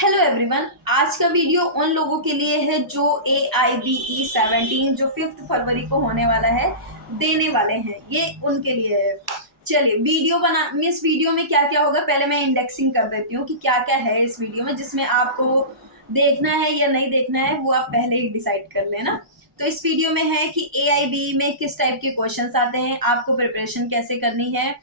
Hello everyone. आज का video उन लोगों के लिए है जो AIBE 17 जो 5 फरवरी को होने वाला है देने वाले हैं, ये उनके लिए है। चलिए वीडियो बना इस वीडियो में क्या क्या होगा, पहले मैं इंडेक्सिंग कर देती हूँ कि क्या क्या है इस वीडियो में, जिसमें आपको देखना है या नहीं देखना है वो आप पहले ही डिसाइड कर लेना। तो इस वीडियो में है कि AIBE में किस टाइप के क्वेश्चंस आते हैं, आपको प्रिपरेशन कैसे करनी है,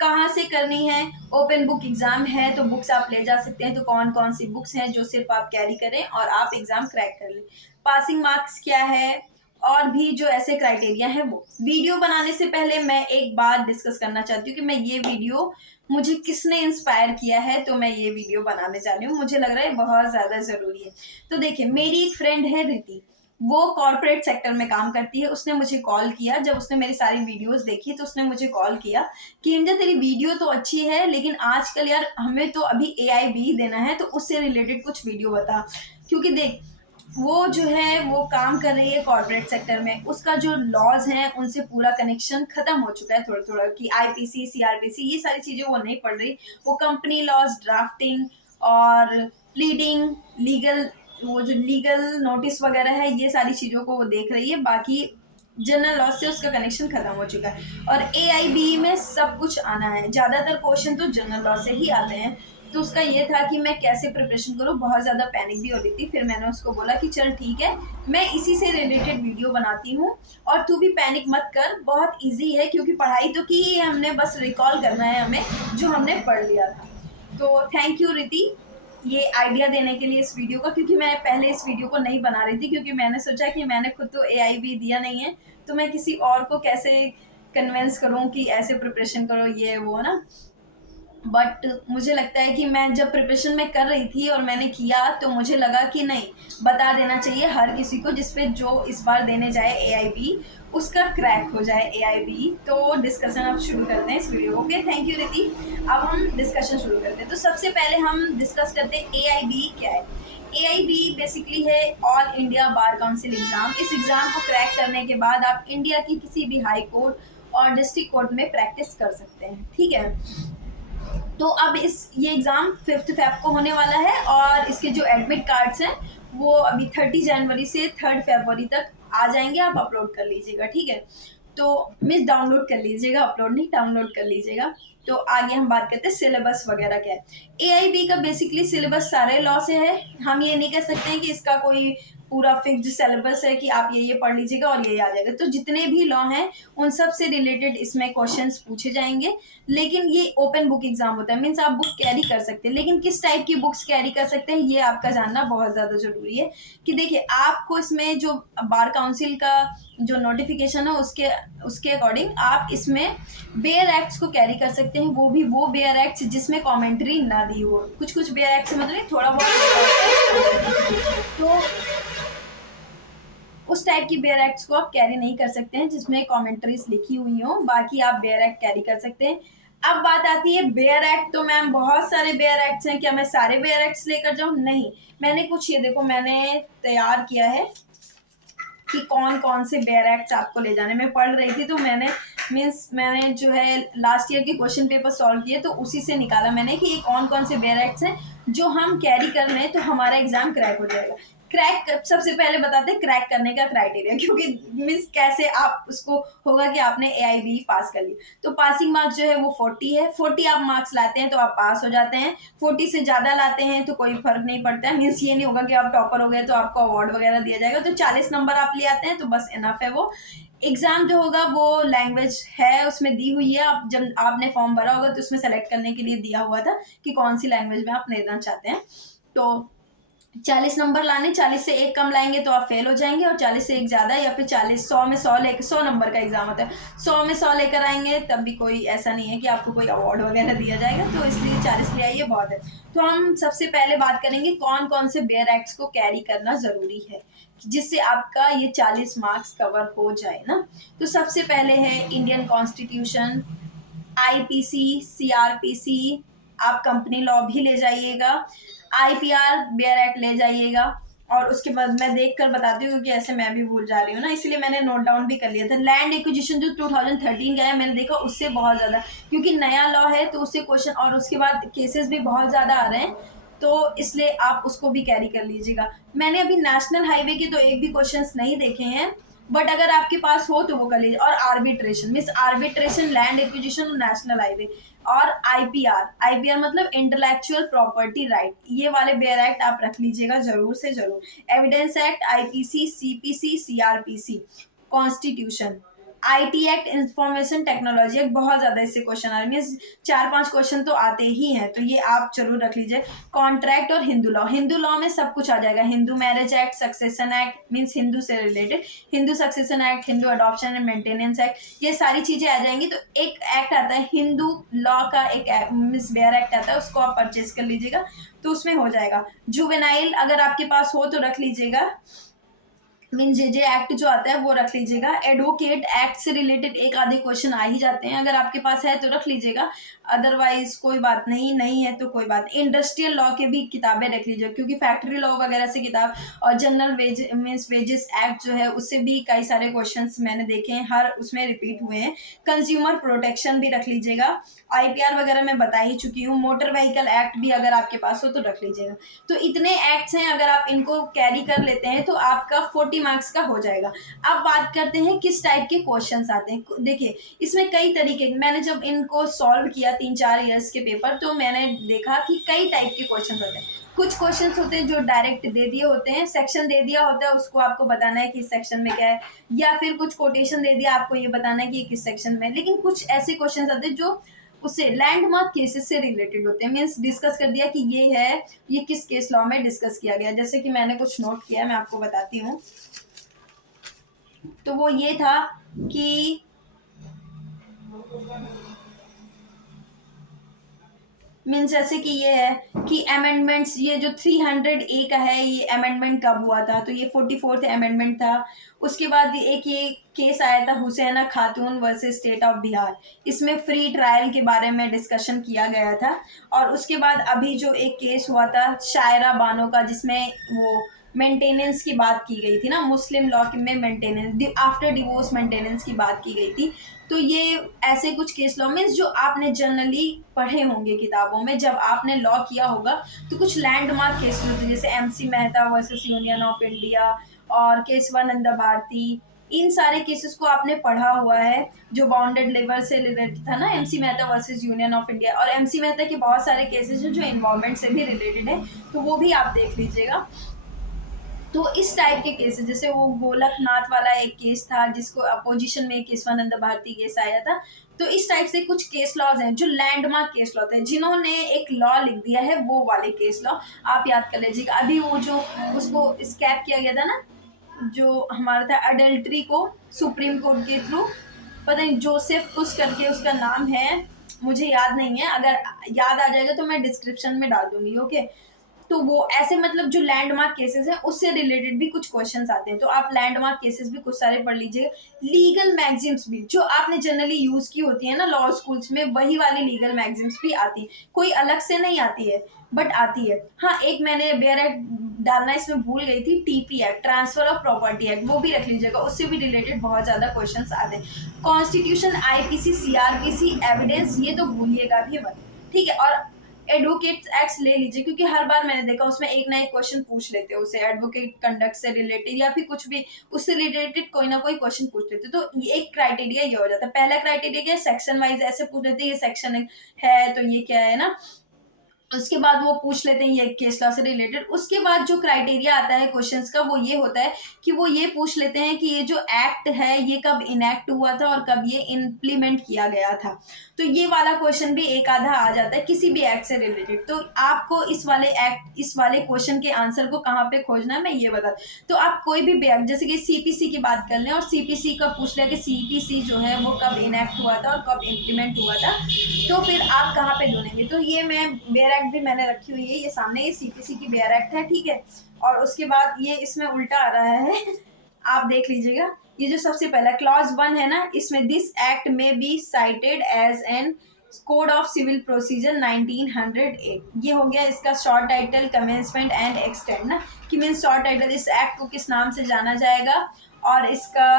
कहाँ से करनी है, ओपन बुक एग्जाम है तो बुक्स आप ले जा सकते हैं, तो कौन कौन सी बुक्स हैं जो सिर्फ आप कैरी करें और आप एग्जाम क्रैक कर लें, पासिंग मार्क्स क्या है, और भी जो ऐसे क्राइटेरिया है वो। वीडियो बनाने से पहले मैं एक बात डिस्कस करना चाहती हूँ कि मैं ये वीडियो मुझे किसने इंस्पायर किया है, तो मैं ये वीडियो बनाने जा रही हूँ, मुझे लग रहा है बहुत ज़्यादा ज़रूरी है। तो देखिए, मेरी एक फ्रेंड है रिति, वो कॉर्पोरेट सेक्टर में काम करती है। उसने मुझे कॉल किया, जब उसने मेरी सारी वीडियोस देखी तो उसने मुझे कॉल किया कि इंजा तेरी वीडियो तो अच्छी है, लेकिन आजकल यार हमें तो अभी AIBE देना है, तो उससे रिलेटेड कुछ वीडियो बता। क्योंकि देख, वो जो है वो काम कर रही है कॉर्पोरेट सेक्टर में, उसका जो लॉज हैं उनसे पूरा कनेक्शन खत्म हो चुका है थोड़ा थोड़ा, कि IPC CRPC ये सारी चीज़ें वो नहीं पढ़ रही। वो कंपनी लॉज, ड्राफ्टिंग और प्लीडिंग, लीगल, वो जो लीगल नोटिस वगैरह है, ये सारी चीज़ों को वो देख रही है। बाकी जनरल लॉ से उसका कनेक्शन खत्म हो चुका है। और AIBE में सब कुछ आना है, ज़्यादातर क्वेश्चन तो जनरल लॉ से ही आते हैं। तो उसका ये था कि मैं कैसे प्रिपरेशन करूँ, बहुत ज़्यादा पैनिक भी हो रही थी। फिर मैंने उसको बोला कि चल ठीक है, मैं इसी से रिलेटेड वीडियो बनाती हूँ और तू भी पैनिक मत कर, बहुत ईजी है, क्योंकि पढ़ाई तो की ही हमने, बस रिकॉल करना है हमें जो हमने पढ़ लिया था। तो थैंक यू रिति ये आइडिया देने के लिए इस वीडियो का, क्योंकि मैं पहले इस वीडियो को नहीं बना रही थी, क्योंकि मैंने सोचा कि मैंने खुद तो AIBE दिया नहीं है, तो मैं किसी और को कैसे कन्विंस करूं कि ऐसे प्रिपरेशन करो ये वो ना। बट मुझे लगता है कि मैं जब प्रिपरेशन में कर रही थी और मैंने किया, तो मुझे लगा कि नहीं, बता देना चाहिए हर किसी को जिसपे जो इस बार देने जाए AIBE, उसका क्रैक हो जाए AIBE। तो डिस्कशन अब शुरू करते हैं इस वीडियो को। ओके, थैंक यू रिति। अब हम डिस्कशन शुरू करते हैं। तो सबसे पहले हम डिस्कस करते हैं AIBE क्या है। AIBE बेसिकली है all India bar council exam. इस एग्जाम को क्रैक करने के बाद आप इंडिया की किसी भी हाई कोर्ट और डिस्ट्रिक्ट कोर्ट में प्रैक्टिस कर सकते हैं, ठीक है। तो अब ये एग्ज़ाम 5 फेब को होने वाला है, और इसके जो एडमिट कार्ड्स हैं वो अभी 30 जनवरी से 3 फरवरी तक आ जाएंगे। आप अपलोड कर लीजिएगा, ठीक है। तो मिस डाउनलोड कर लीजिएगा, अपलोड नहीं, डाउनलोड कर लीजिएगा। तो आगे हम बात करते हैं सिलेबस वगैरह क्या है। AIBE का बेसिकली सिलेबस सारे लॉ से है। हम ये नहीं कह सकते हैं कि इसका कोई पूरा फिक्स्ड सिलेबस है कि आप ये पढ़ लीजिएगा और ये आ जाएगा। तो जितने भी लॉ हैं उन सब से रिलेटेड इसमें क्वेश्चंस पूछे जाएंगे। लेकिन ये ओपन बुक एग्जाम होता है, मीन्स आप बुक कैरी कर सकते हैं, लेकिन किस टाइप की बुक्स कैरी कर सकते हैं ये आपका जानना बहुत ज़्यादा ज़रूरी है। कि देखिए, आपको इसमें जो बार काउंसिल का जो नोटिफिकेशन है उसके अकॉर्डिंग आप इसमें बेयर एक्ट्स को कैरी कर सकते हैं, वो भी वो बेयर एक्ट्स जिसमें कॉमेंट्री ना दी हो। कुछ कुछ बेयर एक्ट्स मतलब थोड़ा बहुत, तो उस टाइप की बेयर एक्ट्स को आप कैरी नहीं कर सकते हैं जिसमें कमेंट्रीज लिखी हुई हो। बाकी आप बेयर एक्ट कैरी कर सकते हैं। अब बात आती है बेयर एक्ट। तो मैम बहुत सारे बेयर एक्ट्स हैं, क्या मैं सारे बेयर एक्ट्स लेकर जाऊं? नहीं, मैंने कुछ, ये देखो मैंने तैयार किया है कि कौन कौन से बेयर एक्ट्स आपको ले जाने। मैं पढ़ रही थी तो मैंने जो है लास्ट ईयर के क्वेश्चन पेपर सॉल्व किए, तो उसी से निकाला मैंने कि ये कौन कौन से बेयर एक्ट्स हैं जो हम कैरी कर रहे हैं, तो हमारा एग्जाम क्रैक हो जाएगा। क्रैक सबसे पहले बताते हैं क्रैक करने का क्राइटेरिया, क्योंकि मिस कैसे आप उसको होगा कि आपने AIBE पास कर ली। तो पासिंग मार्क्स जो है वो 40 है। 40 आप मार्क्स लाते हैं तो आप पास हो जाते हैं। 40 से ज़्यादा लाते हैं तो कोई फर्क नहीं पड़ता है, मीन्स ये नहीं होगा कि आप टॉपर हो गए तो आपको अवार्ड वगैरह दिया जाएगा। तो 40 नंबर आप ले आते हैं तो बस इनफ है। वो एग्जाम जो होगा वो लैंग्वेज है उसमें दी हुई है। आप जब आपने फॉर्म भरा होगा तो उसमें सेलेक्ट करने के लिए दिया हुआ था कि कौन सी लैंग्वेज में आप लेना चाहते हैं। तो 40 नंबर लाने, 40 से एक कम लाएंगे तो आप फेल हो जाएंगे, और 40 से एक ज़्यादा या फिर 100 में 100 नंबर का एग्जाम होता है, 100 में 100 लेकर आएंगे तब भी कोई ऐसा नहीं है कि आपको कोई अवार्ड वगैरह दिया जाएगा। तो इसलिए 40 ले आइए, बहुत है। तो हम सबसे पहले बात करेंगे कौन कौन से बेयर एक्ट्स को कैरी करना ज़रूरी है जिससे आपका ये 40 मार्क्स कवर हो जाए ना। तो सबसे पहले है इंडियन कॉन्स्टिट्यूशन, IPC CRPC, आप कंपनी लॉ भी ले जाइएगा, IPR बेयर एक्ट ले जाइएगा। और उसके बाद मैं देख कर बताती हूँ क्योंकि ऐसे मैं भी भूल जा रही हूँ ना, इसलिए मैंने नोट डाउन भी कर लिया था। लैंड एक्विजिशन जो 2013 का है, मैंने देखा उससे बहुत ज़्यादा, क्योंकि नया लॉ है तो उससे क्वेश्चन, और उसके बाद केसेस भी बहुत ज़्यादा आ रहे हैं। तो इसलिए आप उसको भी कैरी कर लीजिएगा। मैंने अभी नेशनल हाईवे के तो एक भी क्वेश्चंस नहीं देखे हैं, बट अगर आपके पास हो तो वो कर लीजिए। और arbitration means arbitration, land acquisition, national highway. और आईपीआर, आईपीआर मतलब इंटेलेक्चुअल प्रॉपर्टी राइट, ये वाले बेयर एक्ट आप रख लीजिएगा जरूर से जरूर। Evidence act, IPC, CPC, CrPC, constitution, IT act, information technology act, बहुत ज्यादा इससे क्वेश्चन आ रहे मीन्स 4-5 क्वेश्चन तो आते ही हैं, तो ये आप जरूर रख लीजिए। कॉन्ट्रैक्ट और हिंदू लॉ, हिंदू लॉ में सब कुछ आ जाएगा। Hindu marriage act, succession act means Hindu से related, Hindu succession act, Hindu adoption and maintenance act, ये सारी चीजें आ जाएंगी। तो एक एक्ट आता है हिंदू लॉ का, एक मीन्स बेयर एक्ट आता है, उसको आप परचेज कर लीजिएगा तो उसमें हो जाएगा। जुवेनाइल अगर आपके पास हो तो रख लीजिएगा, मीन जे एक्ट जो आता है वो रख लीजिएगा। एडवोकेट एक्ट से रिलेटेड एक आधे क्वेश्चन आ ही जाते हैं, अगर आपके पास है तो रख लीजिएगा, अदरवाइज कोई बात नहीं, नहीं है तो कोई बात नहीं। इंडस्ट्रियल लॉ के भी किताबें रख लीजिए, क्योंकि फैक्ट्री लॉ वगैरह से किताब, और general wage means wages act जो है उससे भी कई सारे क्वेश्चंस मैंने देखे हैं, हर उसमें रिपीट हुए हैं। कंज्यूमर प्रोटेक्शन भी रख लीजिएगा, आईपीआर वगैरह मैं बता ही चुकी हूँ। मोटर व्हीकल एक्ट भी अगर आपके पास हो तो रख लीजिएगा। तो इतने एक्ट्स हैं, अगर आप इनको कैरी कर लेते हैं तो आपका 40 मार्क्स का हो जाएगा। अब बात करते हैं किस टाइप के क्वेश्चंस आते हैं। देखिए इसमें कई तरीके, मैंने जब इनको सॉल्व किया 3-4 ईयर्स के पेपर, तो मैंने देखा कि कई टाइप के क्वेश्चंस होते हैं। कुछ क्वेश्चंस होते हैं जो डायरेक्ट दे दिए होते हैं, सेक्शन दे दिया होता है, उसको आपको बताना है कि इस सेक्शन में क्या है, या फिर कुछ कोटेशन दे दिया, आपको ये बताना है कि किस सेक्शन में। लेकिन कुछ ऐसे क्वेश्चंस आते हैं जो उससे लैंडमार्क केसेस से रिलेटेड होते हैं, मीन्स डिस्कस कर दिया कि ये है, ये किस केस लॉ में डिस्कस किया गया। जैसे कि मैंने कुछ नोट किया, मैं आपको बताती हूँ। तो वो ये था कि मीन्स जैसे कि ये है कि अमेंडमेंट्स, ये जो 300A का है, ये अमेंडमेंट कब हुआ था, तो ये 44th अमेंडमेंट था। उसके बाद एक ये केस आया था हुसैना खातून वर्सेस स्टेट ऑफ बिहार, इसमें फ्री ट्रायल के बारे में डिस्कशन किया गया था। और उसके बाद अभी जो एक केस हुआ था शायरा बानो का, जिसमें वो मेंटेनेंस की बात की गई थी ना, मुस्लिम लॉ में मेंटेनेंस, आफ्टर डिवोर्स मेंटेनेंस की बात की गई थी। तो ये ऐसे कुछ केस लॉ में जो आपने जनरली पढ़े होंगे किताबों में, जब आपने लॉ किया होगा, तो कुछ लैंडमार्क केस होते हैं, जैसे MC Mehta versus union of India और केशवानंदा भारती, इन सारे केसेस को आपने पढ़ा हुआ है, जो बाउंडेड लेबर से रिलेटेड था ना, MC Mehta versus union of India. और MC मेहता के बहुत सारे केसेस हैं जो इन्वायरमेंट से भी रिलेटेड है, तो वो भी आप देख लीजिएगा। तो इस टाइप के केसेस, जैसे वो गोलकनाथ वाला एक केस था, जिसको अपोजिशन में केशवानंद भारती केस आया था। तो इस टाइप से कुछ केस लॉज हैं जो लैंडमार्क केस लॉ थे, जिन्होंने एक लॉ लिख दिया है, वो वाले केस लॉ आप याद कर लीजिएगा। अभी वो जो उसको स्कैप किया गया था ना, जो हमारा था अडल्ट्री को, सुप्रीम कोर्ट के थ्रू, पता नहीं जोसेफ कुछ करके उसका नाम है, मुझे याद नहीं है, अगर याद आ जाएगा तो मैं डिस्क्रिप्शन में डाल दूंगी, ओके। तो वो ऐसे मतलब जो लैंडमार्क केसेस हैं उससे रिलेटेड भी कुछ क्वेश्चंस आते हैं, तो आप लैंडमार्क केसेस भी कुछ सारे पढ़ लीजिए। लीगल मैगजिम्स भी जो आपने जनरली यूज की होती है ना लॉ स्कूल्स में, वही वाली लीगल मैगजिम्स भी आती है, कोई अलग से नहीं आती है, बट आती है। हाँ, एक मैंने बेयर एक्ट डालना इसमें भूल गई थी, TP act, transfer of property act, वो भी रख लीजिएगा, उससे भी रिलेटेड बहुत ज्यादा क्वेश्चंस आते हैं। कॉन्स्टिट्यूशन, IPC, CRPC, एविडेंस, ये तो भूलिएगा भी मत, ठीक है। और एडवोकेट एक्ट ले लीजिए, क्योंकि हर बार मैंने देखा उसमें एक ना एक क्वेश्चन पूछ लेते हैं उसे, एडवोकेट कंडक्ट से रिलेटेड या फिर कुछ भी उससे रिलेटेड कोई ना कोई क्वेश्चन पूछ लेते। तो ये एक क्राइटेरिया ये हो जाता है। पहला क्राइटेरिया क्या है, सेक्शन वाइज ऐसे पूछ लेते हैं, ये सेक्शन है तो ये क्या है ना, उसके बाद वो पूछ लेते हैं ये केस लॉ से रिलेटेड। उसके बाद जो क्राइटेरिया आता है क्वेश्चंस का, वो ये होता है कि वो ये पूछ लेते हैं कि ये जो एक्ट है ये कब इनैक्ट हुआ था और कब ये इम्प्लीमेंट किया गया था। तो ये वाला क्वेश्चन भी एक आधा आ जाता है किसी भी एक्ट से रिलेटेड। तो आपको इस वाले क्वेश्चन के आंसर को कहाँ पे खोजना है मैं ये बता। तो आप कोई भी एक्ट, जैसे कि CPC की बात कर लें और CPC का पूछ लिया कि CPC जो है वो कब इनैक्ट हुआ था और कब इम्प्लीमेंट हुआ था, तो फिर आप कहाँ पे ढूंढेंगे। तो ये मैं बेयर एक्ट भी मैंने रखी हुई है, ये सामने, ये CPC की बेयर एक्ट है, ठीक है। और उसके बाद ये इसमें उल्टा आ रहा है आप देख लीजिएगा। ये जो सबसे पहला क्लॉज 1 है ना, इसमें दिस एक्ट में be cited as an code of civil procedure 1908, ये हो गया इसका short title, commencement and extend ना, कि मीन शॉर्ट टाइटल, इस एक्ट को किस नाम से जाना जाएगा और इसका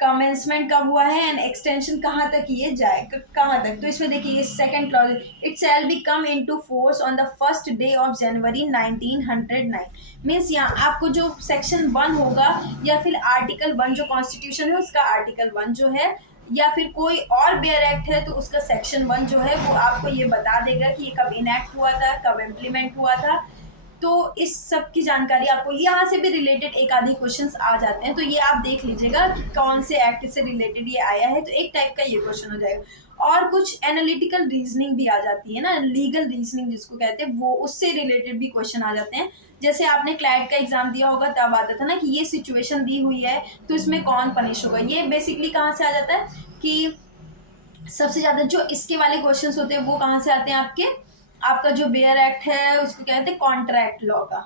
कमेंसमेंट कब हुआ है एंड एक्सटेंशन कहाँ तक ये जाए, कहाँ तक। तो इसमें देखिए second clause, it shall be come into force on the first day of January 1909। Means यहाँ आपको जो सेक्शन 1 होगा या फिर आर्टिकल 1 जो कॉन्स्टिट्यूशन है उसका आर्टिकल 1 जो है, या फिर कोई और बेयर एक्ट है तो उसका सेक्शन 1 जो है वो आपको ये बता देगा कि ये कब इनैक्ट हुआ था, कब इम्प्लीमेंट हुआ था। तो इस सब की जानकारी आपको यहाँ से भी रिलेटेड एक आधे क्वेश्चंस आ जाते हैं, तो ये आप देख लीजिएगा कि कौन से एक्ट से रिलेटेड ये आया है, तो एक टाइप का ये क्वेश्चन हो जाएगा। और कुछ एनालिटिकल रीजनिंग भी आ जाती है ना, लीगल रीजनिंग जिसको कहते हैं, वो उससे रिलेटेड भी क्वेश्चन आ जाते हैं। जैसे आपने क्लैट का एग्जाम दिया होगा तब आता था ना कि ये सिचुएशन दी हुई है तो इसमें कौन पनिश होगा। ये बेसिकली कहाँ से आ जाता है कि सबसे ज्यादा जो इसके वाले क्वेश्चंस होते हैं वो कहाँ से आते हैं आपका जो बेयर एक्ट है उसको कहते हैं कॉन्ट्रैक्ट लॉ का,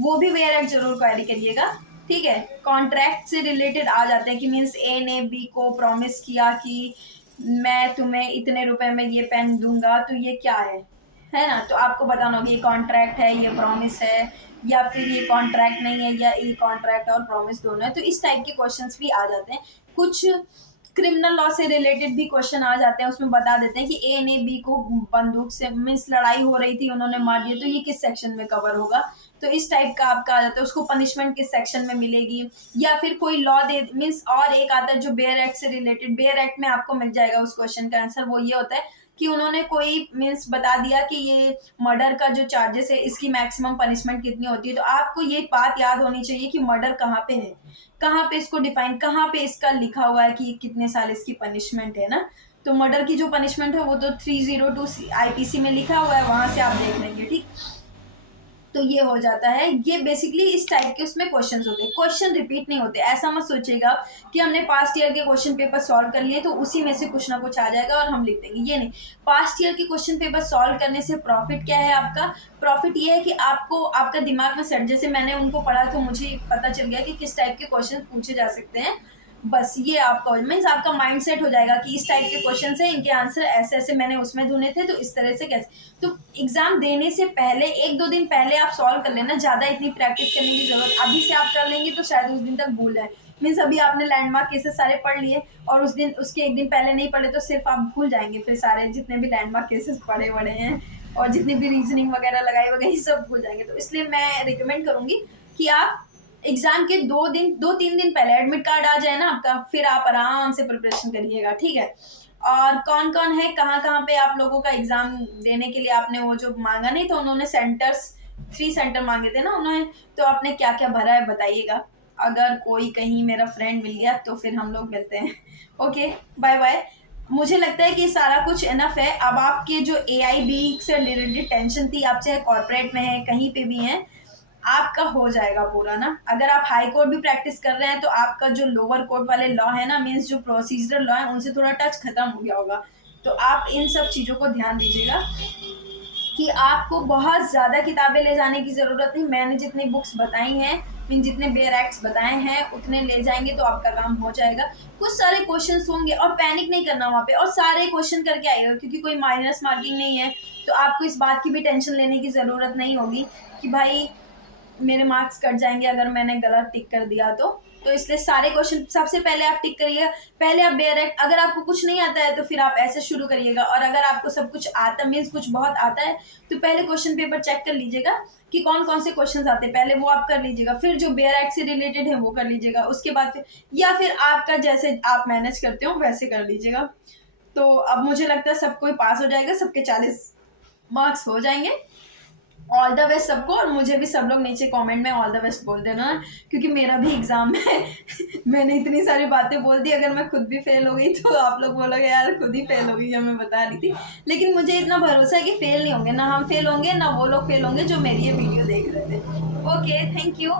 वो भी बेयर एक्ट जरूर क्वेरी करिएगा, ठीक है। कॉन्ट्रैक्ट से रिलेटेड आ जाते हैं कि मीन्स ए ने बी को प्रॉमिस किया कि मैं तुम्हें इतने रुपए में ये पेन दूंगा, तो ये क्या है ना। तो आपको बताना होगा ये कॉन्ट्रैक्ट है, ये प्रॉमिस है, या फिर ये कॉन्ट्रैक्ट नहीं है, या ये कॉन्ट्रैक्ट और प्रॉमिस दोनों है। तो इस टाइप के क्वेश्चंस भी आ जाते हैं। कुछ क्रिमिनल लॉ से रिलेटेड भी क्वेश्चन आ जाते हैं, उसमें बता देते हैं कि ए ने बी को बंदूक से मीन्स लड़ाई हो रही थी, उन्होंने मार दिया, तो ये किस सेक्शन में कवर होगा। तो इस टाइप का आपका आ जाता है, उसको पनिशमेंट किस सेक्शन में मिलेगी। या फिर कोई लॉ दे मीन्स और एक आता है जो बेयर एक्ट से रिलेटेड, बेयर एक्ट में आपको मिल जाएगा उस क्वेश्चन का आंसर। वो ये होता है कि उन्होंने कोई मीन्स बता दिया कि ये मर्डर का जो चार्जेस है इसकी मैक्सिमम पनिशमेंट कितनी होती है। तो आपको ये बात याद होनी चाहिए कि मर्डर कहाँ पे है, कहाँ पे इसको डिफाइन, कहाँ पे इसका लिखा हुआ है कि कितने साल इसकी पनिशमेंट है ना। तो मर्डर की जो पनिशमेंट है वो तो 302 आईपीसी में लिखा हुआ है, वहां से आप देख लेंगे, ठीक। तो ये हो जाता है, ये बेसिकली इस टाइप के उसमें क्वेश्चंस होते हैं। क्वेश्चन रिपीट नहीं होते, ऐसा मत सोचिएगा कि हमने पास्ट ईयर के क्वेश्चन पेपर सॉल्व कर लिए तो उसी में से कुछ ना कुछ आ जाएगा और हम लिख देंगे, ये नहीं। पास्ट ईयर के क्वेश्चन पेपर सॉल्व करने से प्रॉफिट क्या है आपका, प्रॉफिट ये है कि आपको आपका दिमाग में सेट, जैसे मैंने उनको पढ़ा तो मुझे पता चल गया कि किस टाइप के क्वेश्चन पूछे जा सकते हैं। बस ये आपका मीन्स आपका माइंड सेट हो जाएगा कि इस टाइप के क्वेश्चन है, इनके आंसर ऐसे ऐसे मैंने उसमें ढूंढे थे, तो इस तरह से कैसे। तो एग्जाम देने से पहले 1-2 दिन पहले आप सॉल्व कर लेना, ज़्यादा इतनी प्रैक्टिस करने की जरूरत अभी से आप कर लेंगे तो शायद उस दिन तक भूल जाए। मीन्स अभी आपने लैंडमार्क केसेस सारे पढ़ लिए और उस दिन उसके एक दिन पहले नहीं पढ़े तो सिर्फ आप भूल जाएंगे, फिर सारे जितने भी लैंडमार्क केसेस पढ़े बड़े हैं और जितनी भी रीजनिंग वगैरह लगाई वगैरह सब भूल जाएंगे। तो इसलिए मैं रिकमेंड करूंगी कि आप एग्जाम के 2-3 दिन पहले एडमिट कार्ड आ जाए ना आपका, फिर आप आराम से प्रिपरेशन करिएगा, ठीक है। और कौन कौन है, कहाँ कहाँ पे आप लोगों का एग्जाम देने के लिए आपने वो जो मांगा नहीं था, उन्होंने सेंटर्स 3 सेंटर मांगे थे ना उन्होंने, तो आपने क्या क्या भरा है बताइएगा। अगर कोई कहीं मेरा फ्रेंड मिल गया तो फिर हम लोग मिलते हैं। Okay, bye bye. मुझे लगता है कि सारा कुछ इनफ है। अब आपके जो AIB से रिलेटेड टेंशन थी, आप चाहे कॉर्पोरेट में है कहीं पे भी हैं, आपका हो जाएगा पूरा ना। अगर आप हाई कोर्ट भी प्रैक्टिस कर रहे हैं तो आपका जो लोअर कोर्ट वाले लॉ है ना, मीन्स जो प्रोसीजरल लॉ है, उनसे थोड़ा टच खत्म हो गया होगा। तो आप इन सब चीज़ों को ध्यान दीजिएगा कि आपको बहुत ज़्यादा किताबें ले जाने की ज़रूरत नहीं। मैंने जितनी बुक्स बताई हैं, मीन जितने बेयर एक्ट्स बताए हैं, उतने ले जाएंगे तो आपका काम हो जाएगा। कुछ सारे क्वेश्चंस होंगे और पैनिक नहीं करना वहाँ पे, और सारे क्वेश्चन करके आइएगा, क्योंकि कोई माइनस मार्किंग नहीं है। तो आपको इस बात की भी टेंशन लेने की ज़रूरत नहीं होगी कि भाई मेरे मार्क्स कट जाएंगे अगर मैंने गलत टिक कर दिया तो इसलिए सारे क्वेश्चन सबसे पहले आप टिक करिएगा। पहले आप बेयर एक्ट, अगर आपको कुछ नहीं आता है तो फिर आप ऐसे शुरू करिएगा, और अगर आपको सब कुछ आता मीन्स कुछ बहुत आता है तो पहले क्वेश्चन पेपर चेक कर लीजिएगा कि कौन कौन से क्वेश्चन आते हैं, पहले वो आप कर लीजिएगा। फिर जो बेयर एक्ट से रिलेटेड है वो कर लीजिएगा, उसके बाद फिर या फिर आपका जैसे आप मैनेज करते हो वैसे कर लीजिएगा। तो अब मुझे लगता है सब कोई पास हो जाएगा, सबके 40 मार्क्स हो जाएंगे। ऑल द बेस्ट सबको, और मुझे भी सब लोग नीचे कमेंट में ऑल द बेस्ट बोल देना, क्योंकि मेरा भी एग्जाम है। मैंने इतनी सारी बातें बोल दी, अगर मैं खुद भी फेल हो गई तो आप लोग बोलोगे यार खुद ही फेल हो गई जब मैं बता रही थी। लेकिन मुझे इतना भरोसा है कि फेल नहीं होंगे, ना हम फेल होंगे ना वो लोग फेल होंगे जो मेरी ये वीडियो देख रहे थे। Okay, thank you.